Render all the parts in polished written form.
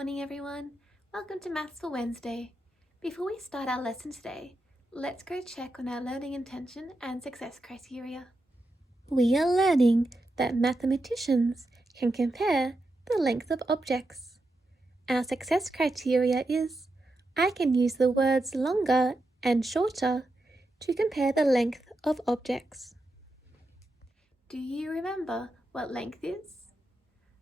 morning everyone. Welcome to Maths for Wednesday. Before we start our lesson today, let's go check on our learning intention and success criteria. We are learning that mathematicians can compare the length of objects. Our success criteria is I can use the words longer and shorter to compare the length of objects. Do you remember what length is?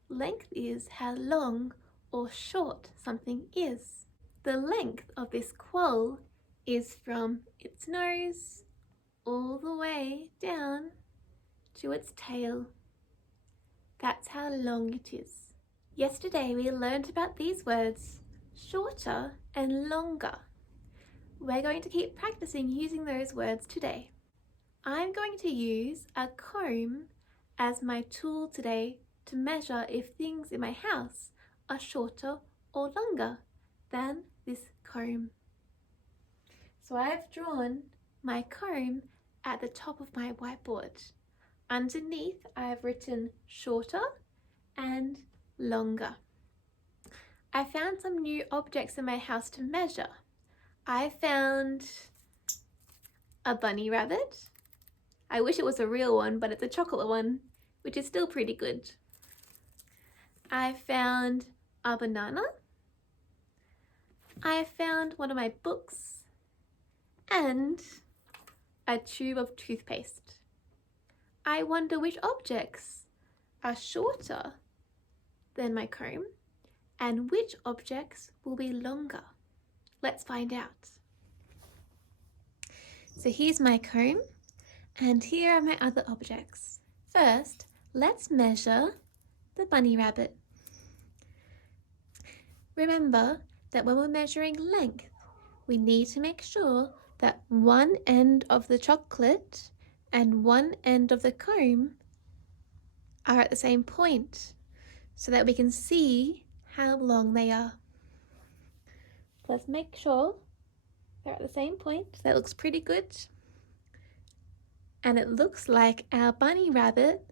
Length is how long or short something is. The length of this quoll is from its nose all the way down to its tail. That's how long it is. Yesterday we learned about these words, shorter and longer. We're going to keep practicing using those words today. I'm going to use a comb as my tool today to measure if things in my house are shorter or longer than this comb. So I've drawn my comb at the top of my whiteboard. Underneath I've written shorter and longer. I found some new objects in my house to measure. I found a bunny rabbit. I wish it was a real one, but it's a chocolate one, which is still pretty good. I found a banana. I found one of my books and a tube of toothpaste. I wonder which objects are shorter than my comb and which objects will be longer. Let's find out. So here's my comb and here are my other objects. First, let's measure the bunny rabbit. Remember that when we're measuring length, we need to make sure that one end of the chocolate and one end of the comb are at the same point so that we can see how long they are. Let's make sure they're at the same point. That looks pretty good. And it looks like our bunny rabbit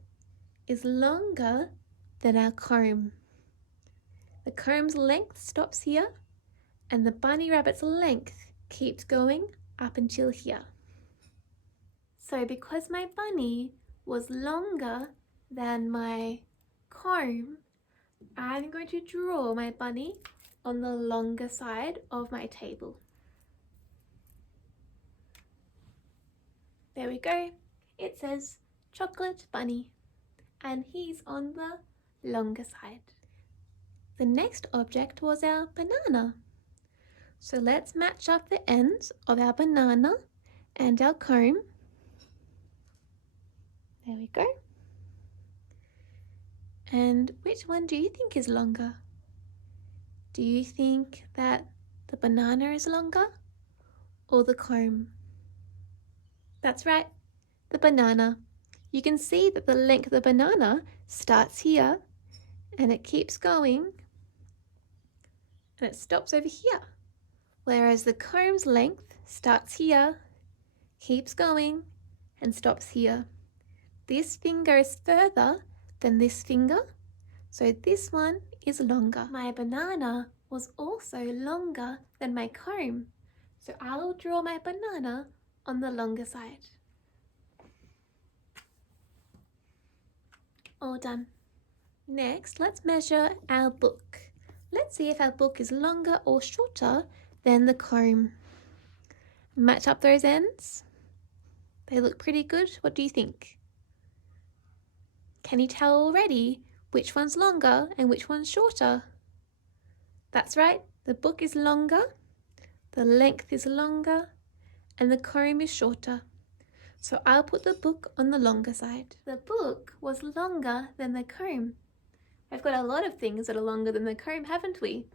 is longer than our comb. The comb's length stops here and the bunny rabbit's length keeps going up until here. So because my bunny was longer than my comb, I'm going to draw my bunny on the longer side of my table. There we go. It says chocolate bunny and he's on the longer side. The next object was our banana. So let's match up the ends of our banana and our comb. There we go. And which one do you think is longer? Do you think that the banana is longer or the comb? That's right, the banana. You can see that the length of the banana starts here and it keeps going and it stops over here. Whereas the comb's length starts here, keeps going and stops here. This finger is further than this finger, so this one is longer. My banana was also longer than my comb, so I'll draw my banana on the longer side. All done. Next, let's measure our book. Let's see if our book is longer or shorter than the comb. Match up those ends. They look pretty good. What do you think? Can you tell already which one's longer and which one's shorter? That's right, the book is longer, the length is longer, and the comb is shorter. So I'll put the book on the longer side. The book was longer than the comb. I've got a lot of things that are longer than the comb, haven't we?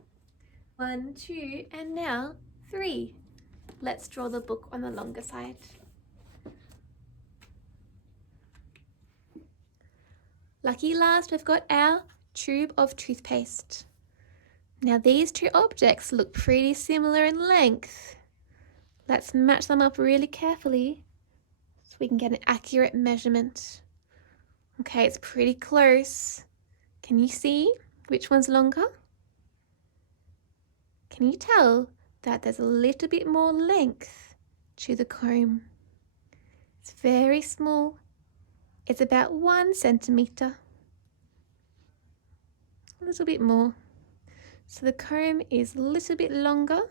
1, 2, and now 3. Let's draw the book on the longer side. Lucky last, we've got our tube of toothpaste. Now these two objects look pretty similar in length. Let's match them up really carefully so we can get an accurate measurement. Okay, it's pretty close. Can you see which one's longer? Can you tell that there's a little bit more length to the comb? It's very small. It's about 1 centimeter. A little bit more. So the comb is a little bit longer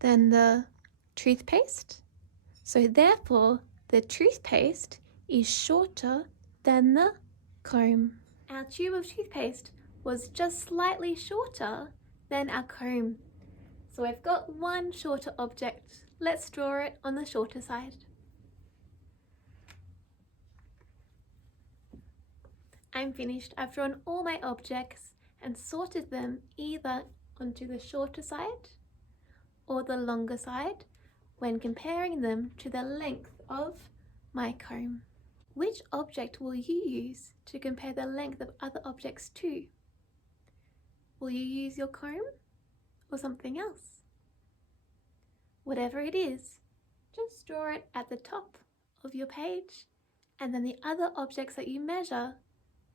than the toothpaste. So therefore, the toothpaste is shorter than the comb. Our tube of toothpaste was just slightly shorter than our comb. So we've got one shorter object. Let's draw it on the shorter side. I'm finished. I've drawn all my objects and sorted them either onto the shorter side or the longer side when comparing them to the length of my comb. Which object will you use to compare the length of other objects to? Will you use your comb or something else? Whatever it is, just draw it at the top of your page, and then the other objects that you measure,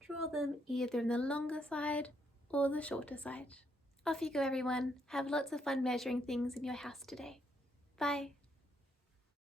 draw them either in the longer side or the shorter side. Off you go everyone, have lots of fun measuring things in your house today. Bye!